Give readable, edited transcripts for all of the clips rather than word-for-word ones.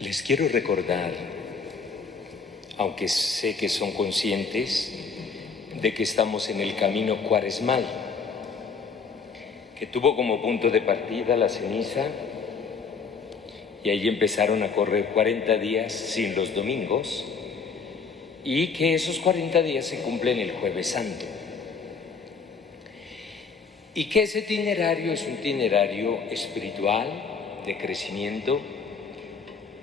Les quiero recordar, aunque sé que son conscientes de que estamos en el camino cuaresmal, que tuvo como punto de partida la ceniza y ahí empezaron a correr 40 días sin los domingos y que esos 40 días se cumplen el Jueves Santo. Y que ese itinerario es un itinerario espiritual de crecimiento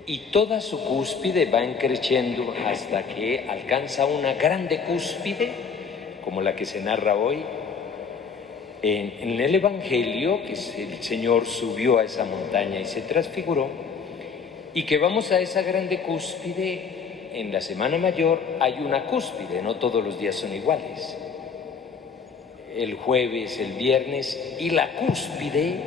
y toda su cúspide va creciendo hasta que alcanza una grande cúspide, como la que se narra hoy en el Evangelio, que el Señor subió a esa montaña y se transfiguró, y que vamos a esa grande cúspide. En la Semana Mayor hay una cúspide, no todos los días son iguales. El jueves, el viernes, y la cúspide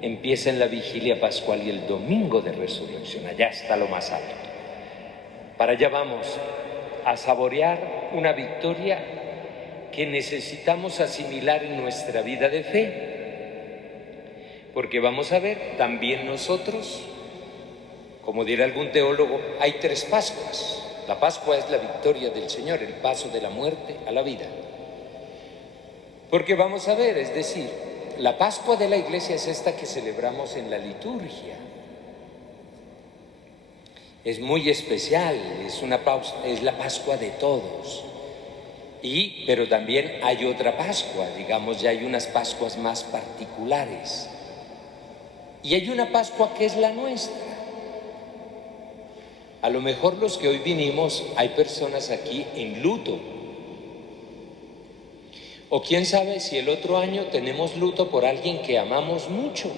empieza en la vigilia pascual y el domingo de resurrección. Allá está lo más alto. Para allá vamos a saborear una victoria que necesitamos asimilar en nuestra vida de fe. Porque vamos a ver, también nosotros, como dirá algún teólogo, hay 3 Pascuas. La Pascua es la victoria del Señor, el paso de la muerte a la vida. Porque vamos a ver, es decir, la Pascua de la Iglesia es esta que celebramos en la liturgia. Es muy especial, es la Pascua de todos. Pero también hay otra Pascua, digamos, ya hay unas Pascuas más particulares. Y hay una Pascua que es la nuestra. A lo mejor los que hoy vinimos, hay personas aquí en luto. O quién sabe si el otro año tenemos luto por alguien que amamos mucho.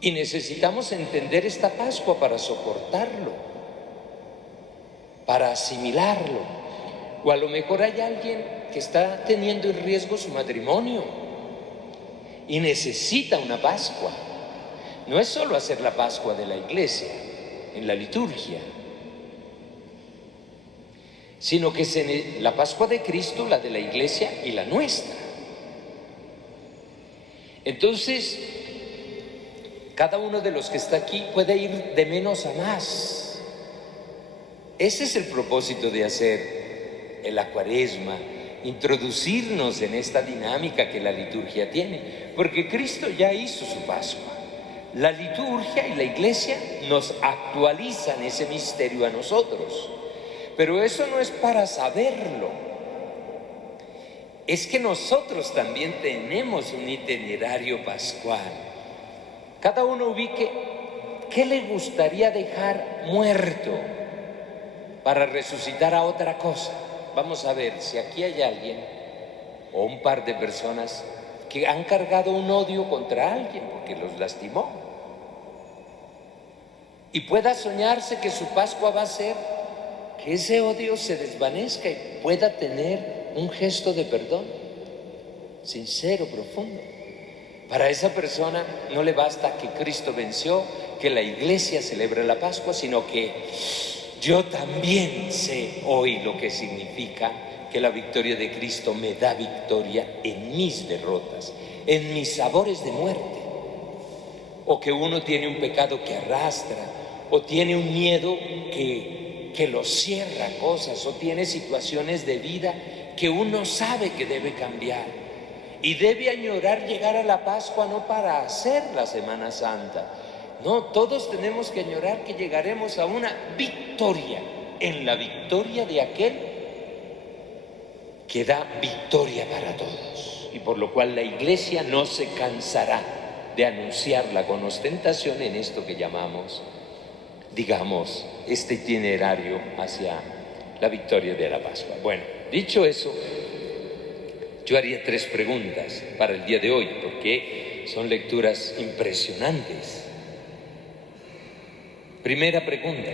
Y necesitamos entender esta Pascua para soportarlo, para asimilarlo. O a lo mejor hay alguien que está teniendo en riesgo su matrimonio y necesita una Pascua. No es solo hacer la Pascua de la Iglesia, en la liturgia, sino que es la Pascua de Cristo, la de la Iglesia y la nuestra. Entonces, cada uno de los que está aquí puede ir de menos a más. Ese es el propósito de hacer la Cuaresma, introducirnos en esta dinámica que la liturgia tiene, porque Cristo ya hizo su Pascua. La liturgia y la Iglesia nos actualizan ese misterio a nosotros. Pero eso no es para saberlo, es que nosotros también tenemos un itinerario pascual. Cada uno ubique qué le gustaría dejar muerto para resucitar a otra cosa. Vamos a ver si aquí hay alguien o un par de personas que han cargado un odio contra alguien porque los lastimó. Y pueda soñarse que su Pascua va a ser que ese odio se desvanezca y pueda tener un gesto de perdón sincero, profundo. Para esa persona no le basta que Cristo venció, que la Iglesia celebra la Pascua, sino que yo también sé hoy lo que significa que la victoria de Cristo me da victoria en mis derrotas, en mis sabores de muerte. O que uno tiene un pecado que arrastra, o tiene un miedo que lo cierra cosas, o tiene situaciones de vida que uno sabe que debe cambiar y debe añorar llegar a la Pascua, no para hacer la Semana Santa, no, todos tenemos que añorar que llegaremos a una victoria, en la victoria de aquel que da victoria para todos, y por lo cual la Iglesia no se cansará de anunciarla con ostentación en esto que llamamos, digamos, este itinerario hacia la victoria de la Pascua. Bueno, dicho eso, yo haría 3 preguntas para el día de hoy, porque son lecturas impresionantes. Primera pregunta: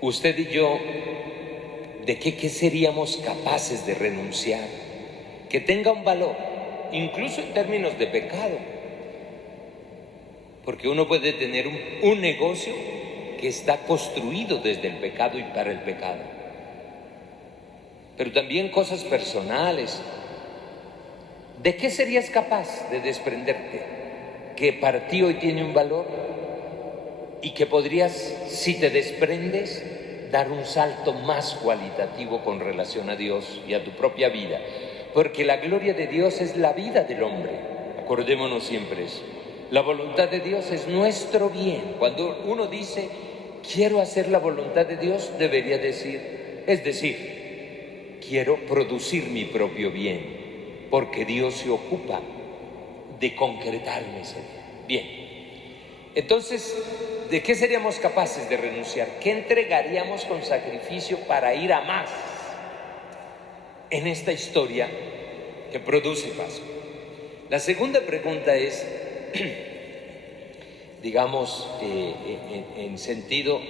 usted y yo, ¿de qué seríamos capaces de renunciar? Que tenga un valor, incluso en términos de pecado. Porque uno puede tener un negocio que está construido desde el pecado y para el pecado. Pero también cosas personales. ¿De qué serías capaz de desprenderte que para ti hoy tiene un valor? y que podrías, si te desprendes, dar un salto más cualitativo con relación a Dios y a tu propia vida, porque la gloria de Dios es la vida del hombre. Acordémonos siempre eso. La voluntad de Dios es nuestro bien. Cuando uno dice, quiero hacer la voluntad de Dios, debería decir, es decir, quiero producir mi propio bien, porque Dios se ocupa de concretarme ese bien. Bien. Entonces, ¿de qué seríamos capaces de renunciar? ¿Qué entregaríamos con sacrificio para ir a más en esta historia que produce paz? La segunda pregunta es, digamos, en sentido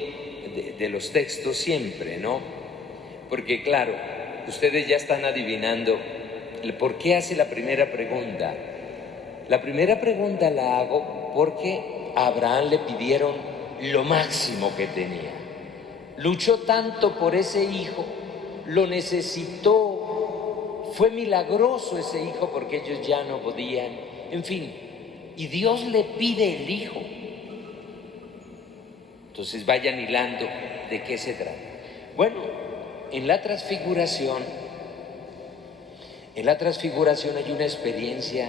de los textos siempre, ¿no? Porque claro, ustedes ya están adivinando el por qué hace la primera pregunta. La primera pregunta la hago porque a Abraham le pidieron lo máximo que tenía. Luchó tanto por ese hijo, lo necesitó, fue milagroso ese hijo porque ellos ya no podían, en fin, y Dios le pide el hijo. Entonces vayan hilando de qué se trata. Bueno, en la transfiguración hay una experiencia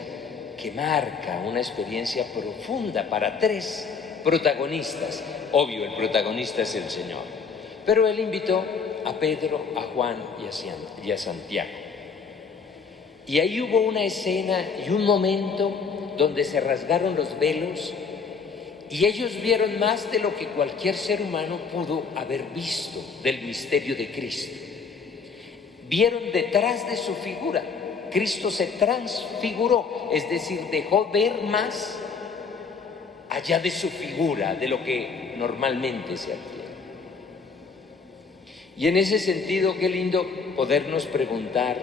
que marca, una experiencia profunda para tres protagonistas. Obvio, el protagonista es el Señor, pero Él invitó a Pedro, a Juan y a Santiago. Y ahí hubo una escena y un momento donde se rasgaron los velos y ellos vieron más de lo que cualquier ser humano pudo haber visto del misterio de Cristo. Vieron detrás de su figura. Cristo se transfiguró, es decir, dejó ver más allá de su figura, de lo que normalmente se adquiere. Y en ese sentido, qué lindo podernos preguntar,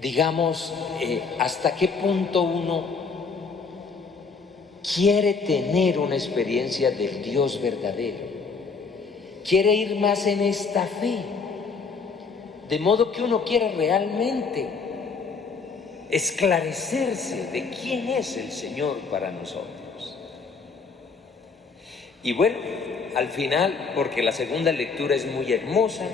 digamos, hasta qué punto uno quiere tener una experiencia del Dios verdadero, quiere ir más en esta fe, de modo que uno quiera realmente esclarecerse de quién es el Señor para nosotros. Y bueno, al final, porque la segunda lectura es muy hermosa,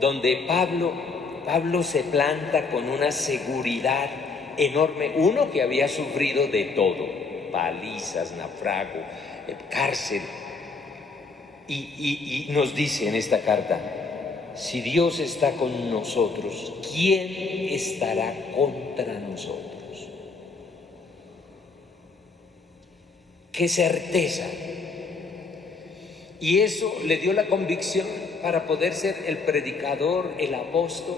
donde Pablo se planta con una seguridad enorme, uno que había sufrido de todo, palizas, naufrago, cárcel, y nos dice en esta carta, si Dios está con nosotros, ¿quién estará contra nosotros? ¡Qué certeza! Y eso le dio la convicción para poder ser el predicador, el apóstol,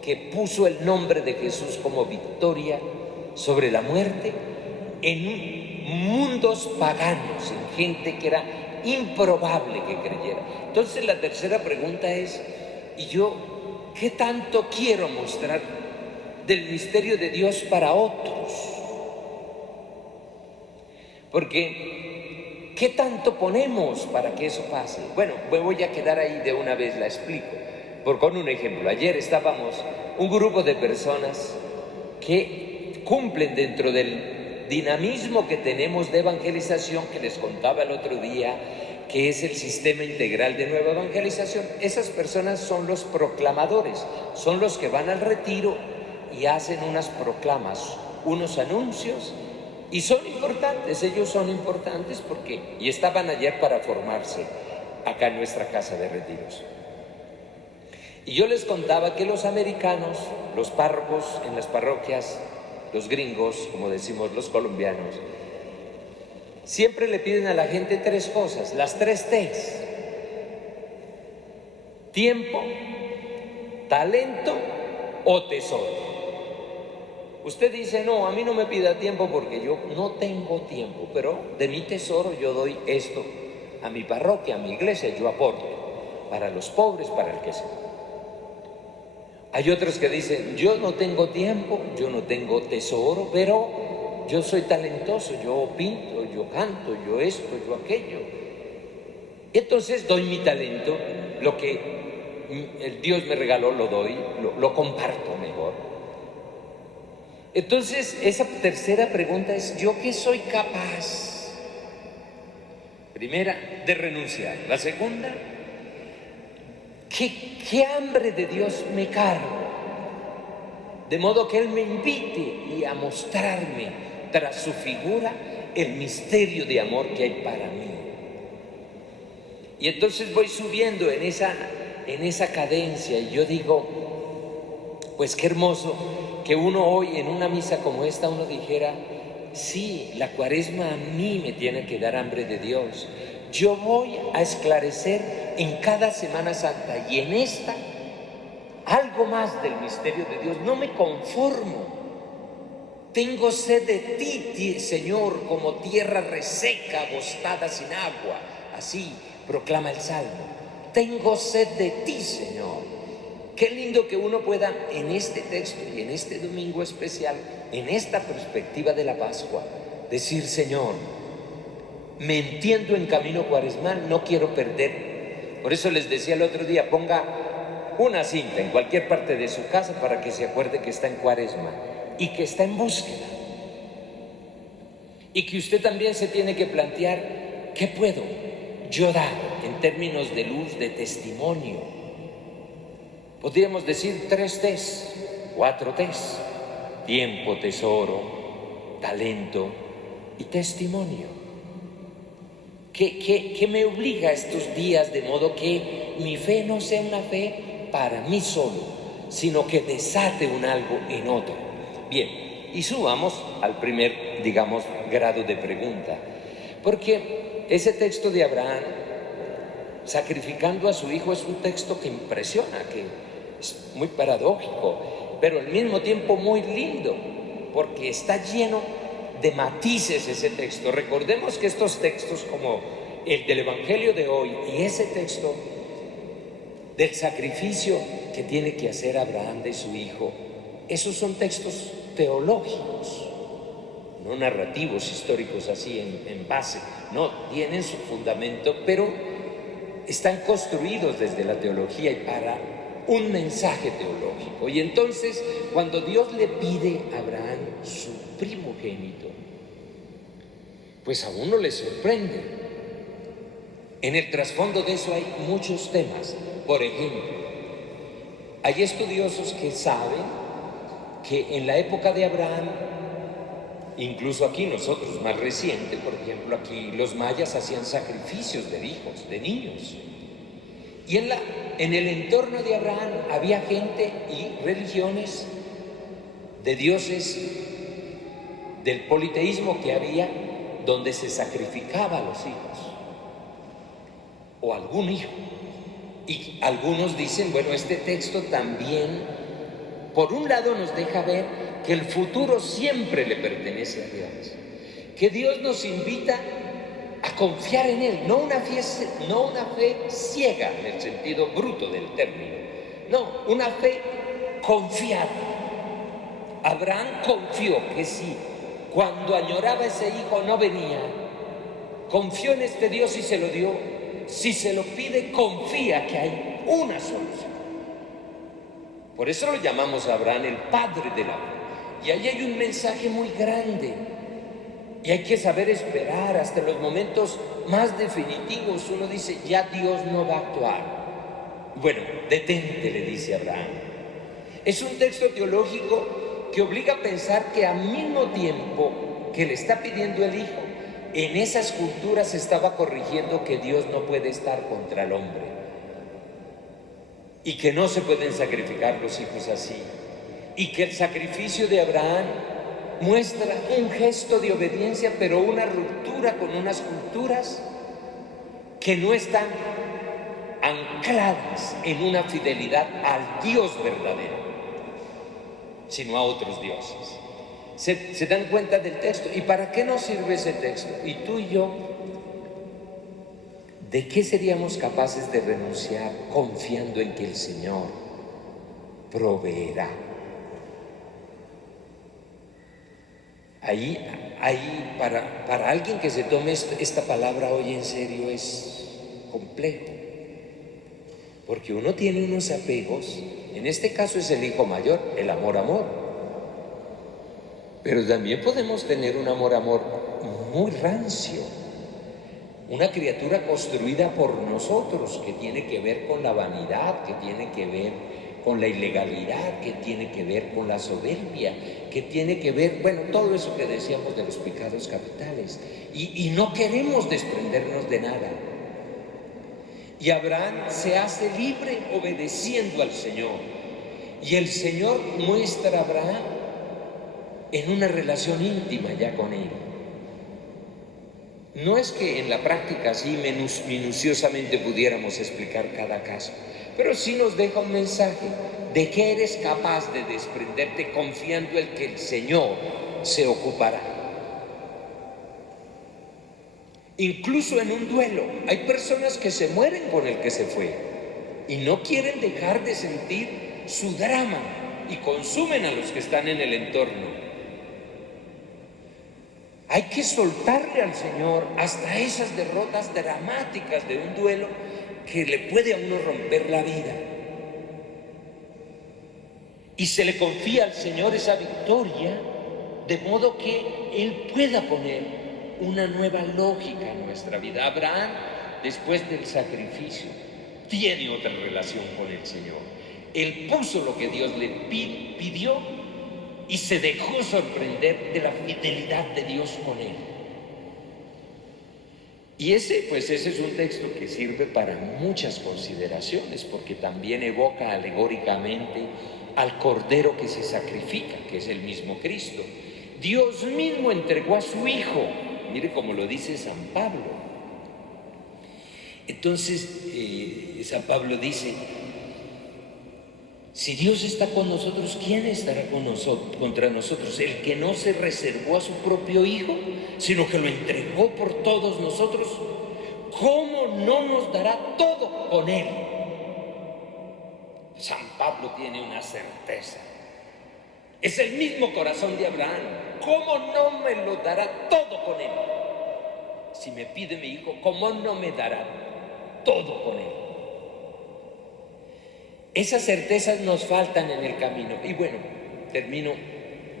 que puso el nombre de Jesús como victoria sobre la muerte en mundos paganos, en gente que era improbable que creyera. Entonces la tercera pregunta es, ¿y yo qué tanto quiero mostrar del misterio de Dios para otros? Porque ¿qué tanto ponemos para que eso pase? Bueno, me voy a quedar ahí de una vez, la explico. Con un ejemplo, ayer estábamos un grupo de personas que cumplen dentro del dinamismo que tenemos de evangelización, que les contaba el otro día, que es el sistema integral de nueva evangelización. Esas personas son los proclamadores, son los que van al retiro y hacen unas proclamas, unos anuncios, y son importantes, ellos son importantes porque, y estaban ayer para formarse acá en nuestra casa de retiros. Y yo les contaba que los americanos, los párrocos en las parroquias, los gringos, como decimos los colombianos, siempre le piden a la gente tres cosas, las tres T's: tiempo, talento o tesoro. Usted dice, no, a mí no me pida tiempo porque yo no tengo tiempo, pero de mi tesoro yo doy esto a mi parroquia, a mi iglesia, yo aporto para los pobres, para el que sea. Hay otros que dicen, yo no tengo tiempo, yo no tengo tesoro, pero yo soy talentoso, yo pinto, yo canto, yo esto, yo aquello. Y entonces doy mi talento, lo que el Dios me regaló lo doy, lo comparto mejor. Entonces esa tercera pregunta es, ¿yo qué soy capaz Primera, de renunciar. La segunda, ¿qué hambre de Dios me cargo? De modo que Él me invite y a mostrarme tras su figura el misterio de amor que hay para mí. Y entonces voy subiendo en esa cadencia y yo digo, pues qué hermoso que uno hoy en una misa como esta uno dijera, sí, la Cuaresma a mí me tiene que dar hambre de Dios. Yo voy a esclarecer en cada Semana Santa y en esta algo más del misterio de Dios. No me conformo. Tengo sed de ti, Señor, como tierra reseca, agostada sin agua. Así proclama el Salmo. Tengo sed de ti, Señor. Qué lindo que uno pueda en este texto y en este domingo especial, en esta perspectiva de la Pascua, decir, Señor, me entiendo en camino cuaresmal, no quiero perder. Por eso les decía el otro día, ponga una cinta en cualquier parte de su casa para que se acuerde que está en Cuaresma y que está en búsqueda. Y que usted también se tiene que plantear, ¿qué puedo yo dar en términos de luz, de testimonio? Podríamos decir 3 T's, 4 T's: tiempo, tesoro, talento y testimonio. ¿Qué me obliga a estos días de modo que mi fe no sea una fe para mí solo, sino que desate un algo en otro? Bien, y subamos al primer, digamos, grado de pregunta, porque ese texto de Abraham sacrificando a su hijo es un texto que impresiona, que es muy paradójico, pero al mismo tiempo muy lindo, porque está lleno de matices ese texto. Recordemos que estos textos, como el del Evangelio de hoy y ese texto del sacrificio que tiene que hacer Abraham de su hijo, esos son textos teológicos, no narrativos históricos así en base, no, tienen su fundamento, pero están construidos desde la teología y para un mensaje teológico. Y entonces, cuando Dios le pide a Abraham su primogénito, pues a uno le sorprende. En el trasfondo de eso hay muchos temas. Por ejemplo, hay estudiosos que saben que en la época de Abraham, incluso aquí nosotros más reciente, por ejemplo, aquí los mayas hacían sacrificios de hijos, de niños. Y en el entorno de Abraham había gente y religiones de dioses del politeísmo que había, donde se sacrificaba a los hijos o algún hijo. Y algunos dicen, bueno, este texto también, por un lado, nos deja ver que el futuro siempre le pertenece a Dios, que Dios nos invita a confiar en Él, no una fe ciega en el sentido bruto del término, no, una fe confiada. Abraham confió que sí, cuando añoraba ese hijo no venía, confió en este Dios y se lo dio. Si se lo pide, confía que hay una solución. Por eso lo llamamos a Abraham el padre de la fe. Y ahí hay un mensaje muy grande. Y hay que saber esperar hasta los momentos más definitivos. Uno dice, ya Dios no va a actuar. Bueno, detente, le dice Abraham. Es un texto teológico que obliga a pensar que al mismo tiempo que le está pidiendo el hijo, en esas culturas se estaba corrigiendo que Dios no puede estar contra el hombre y que no se pueden sacrificar los hijos así, y que el sacrificio de Abraham muestra un gesto de obediencia, pero una ruptura con unas culturas que no están ancladas en una fidelidad al Dios verdadero, sino a otros dioses. ¿Se dan cuenta del texto? ¿Y para qué nos sirve ese texto? Y tú y yo, ¿de qué seríamos capaces de renunciar confiando en que el Señor proveerá? Ahí para alguien que se tome esta palabra hoy en serio es complejo, porque uno tiene unos apegos. En este caso es el hijo mayor, el amor. Pero también podemos tener un amor muy rancio. una criatura construida por nosotros, que tiene que ver con la vanidad, que tiene que ver con la ilegalidad, que tiene que ver con la soberbia, que tiene que ver, bueno, todo eso que decíamos de los pecados capitales. Y no queremos desprendernos de nada. Y Abraham se hace libre obedeciendo al Señor. Y el Señor muestra a Abraham en una relación íntima ya con él. No es que en la práctica así minuciosamente pudiéramos explicar cada caso, pero sí nos deja un mensaje de que eres capaz de desprenderte confiando en que el Señor se ocupará. Incluso en un duelo, hay personas que se mueren con el que se fue y no quieren dejar de sentir su drama y consumen a los que están en el entorno. Hay que soltarle al Señor hasta esas derrotas dramáticas de un duelo que le puede a uno romper la vida. Y se le confía al Señor esa victoria, de modo que Él pueda poner una nueva lógica en nuestra vida. Abraham, después del sacrificio, tiene otra relación con el Señor. Él puso lo que Dios le pidió y se dejó sorprender de la fidelidad de Dios con él. Y ese es un texto que sirve para muchas consideraciones, porque también evoca alegóricamente al Cordero que se sacrifica, que es el mismo Cristo. Dios mismo entregó a su Hijo, mire cómo lo dice San Pablo. Entonces, San Pablo dice: si Dios está con nosotros, ¿quién estará contra nosotros? El que no se reservó a su propio Hijo, sino que lo entregó por todos nosotros, ¿cómo no nos dará todo con Él? San Pablo tiene una certeza. Es el mismo corazón de Abraham. ¿Cómo no me lo dará todo con Él? Si me pide mi hijo, ¿cómo no me dará todo con Él? Esas certezas nos faltan en el camino. Y bueno, termino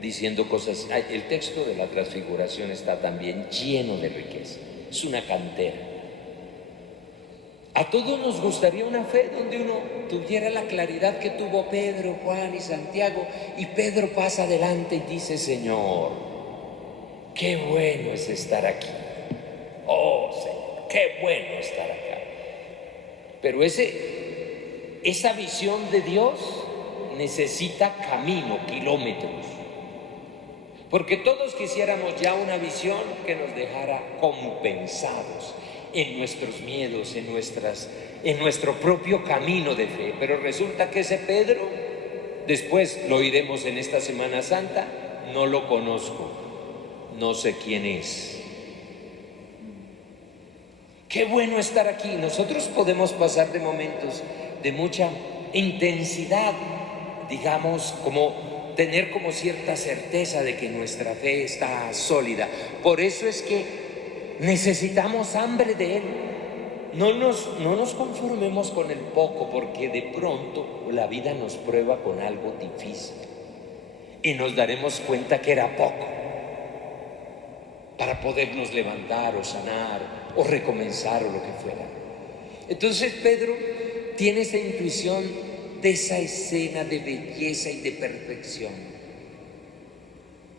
diciendo cosas. El texto de la Transfiguración está también lleno de riqueza. Es una cantera. A todos nos gustaría una fe donde uno tuviera la claridad que tuvo Pedro, Juan y Santiago. Y Pedro pasa adelante y dice: Señor, qué bueno es estar aquí. Oh, Señor, qué bueno estar acá. Pero esa visión de Dios necesita camino, kilómetros, porque todos quisiéramos ya una visión que nos dejara compensados en nuestros miedos, en nuestro propio camino de fe. Pero resulta que ese Pedro, después lo oiremos en esta Semana Santa, no lo conozco, no sé quién es. Qué bueno estar aquí. Nosotros podemos pasar de momentos de mucha intensidad, digamos, como tener como cierta certeza de que nuestra fe está sólida. Por eso es que necesitamos hambre de Él. No nos conformemos con el poco, porque de pronto la vida nos prueba con algo difícil y nos daremos cuenta que era poco para podernos levantar o sanar o recomenzar o lo que fuera. Entonces Pedro tiene esa intuición de esa escena de belleza y de perfección.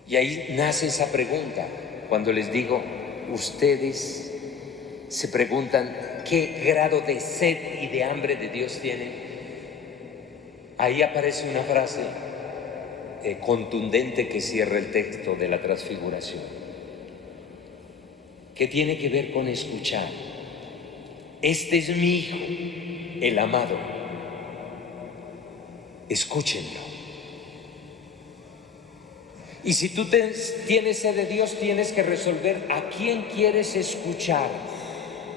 Y ahí nace esa pregunta. Cuando les digo, ustedes se preguntan qué grado de sed y de hambre de Dios tienen, ahí aparece una frase contundente que cierra el texto de la Transfiguración, que tiene que ver con escuchar. Este es mi Hijo, el amado. Escúchenlo. Y si tú tienes sed de Dios, tienes que resolver a quién quieres escuchar.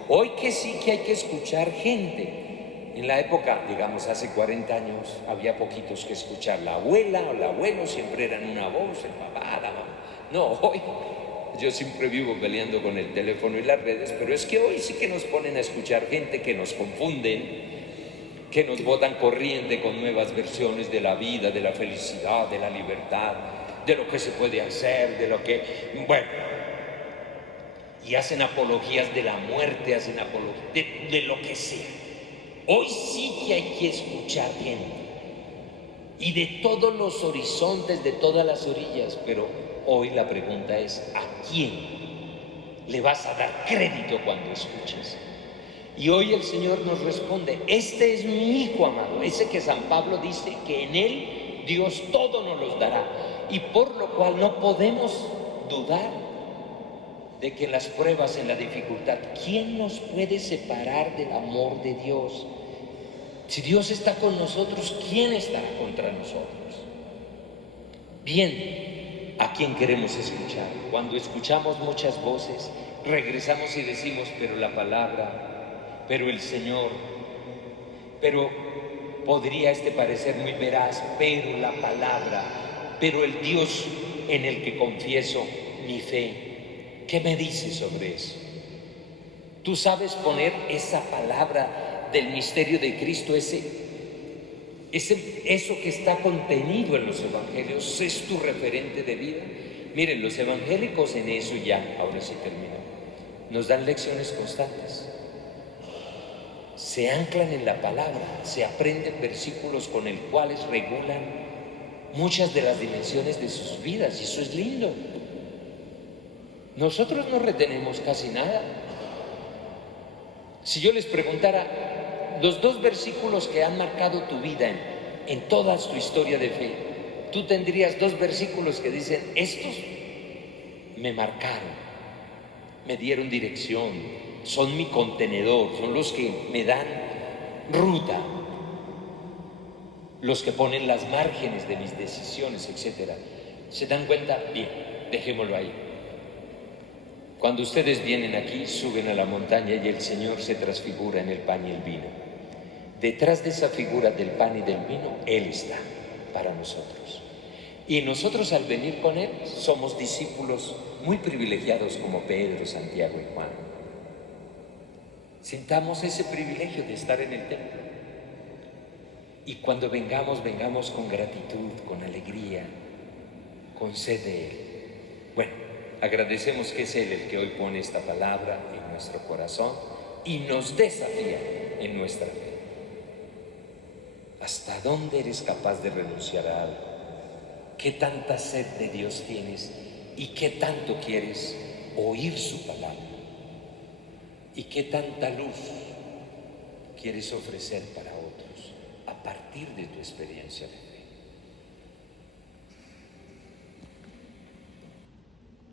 Hoy que sí que hay que escuchar gente. En la época, digamos, hace 40 años, había poquitos que escuchar. La abuela o el abuelo siempre eran una voz, el papá, la mamá. No, hoy yo siempre vivo peleando con el teléfono y las redes, pero es que hoy sí que nos ponen a escuchar gente que nos confunden, que nos botan corriente con nuevas versiones de la vida, de la felicidad, de la libertad, de lo que se puede hacer, de lo que... Bueno, y hacen apologías de la muerte, hacen apologías de lo que sea. Hoy sí que hay que escuchar gente, y de todos los horizontes, de todas las orillas, pero hoy la pregunta es, ¿a quién le vas a dar crédito cuando escuches? Y hoy el Señor nos responde, este es mi Hijo amado, ese que San Pablo dice que en Él Dios todo nos los dará, y por lo cual no podemos dudar de que en las pruebas, en la dificultad, ¿quién nos puede separar del amor de Dios? Si Dios está con nosotros, ¿quién estará contra nosotros? Bien, ¿a quién queremos escuchar? Cuando escuchamos muchas voces, regresamos y decimos, pero la palabra, pero el Señor, pero podría parecer muy veraz, pero la palabra, pero el Dios en el que confieso mi fe. ¿Qué me dices sobre eso? ¿Tú sabes poner esa palabra del misterio de Cristo, eso que está contenido en los evangelios, es tu referente de vida? Miren, los evangélicos en eso ya, ahora sí termino, nos dan lecciones constantes. Se anclan en la palabra, se aprenden versículos con los cuales regulan muchas de las dimensiones de sus vidas, y eso es lindo. Nosotros no retenemos casi nada. Si yo les preguntara los 2 versículos que han marcado tu vida en toda tu historia de fe, tú tendrías 2 versículos que dicen, estos me marcaron, me dieron dirección, son mi contenedor, son los que me dan ruta, los que ponen las márgenes de mis decisiones, etc. ¿Se dan cuenta? Bien, dejémoslo ahí. Cuando ustedes vienen aquí, suben a la montaña y el Señor se transfigura en el pan y el vino. Detrás de esa figura del pan y del vino, Él está para nosotros. Y nosotros al venir con Él somos discípulos muy privilegiados como Pedro, Santiago y Juan. Sintamos ese privilegio de estar en el templo. Y cuando vengamos con gratitud, con alegría, con sed de Él. Bueno, agradecemos que es Él el que hoy pone esta palabra en nuestro corazón y nos desafía en nuestra fe. ¿Hasta dónde eres capaz de renunciar a algo? ¿Qué tanta sed de Dios tienes y qué tanto quieres oír su palabra? ¿Y qué tanta luz quieres ofrecer para otros a partir de tu experiencia de fe?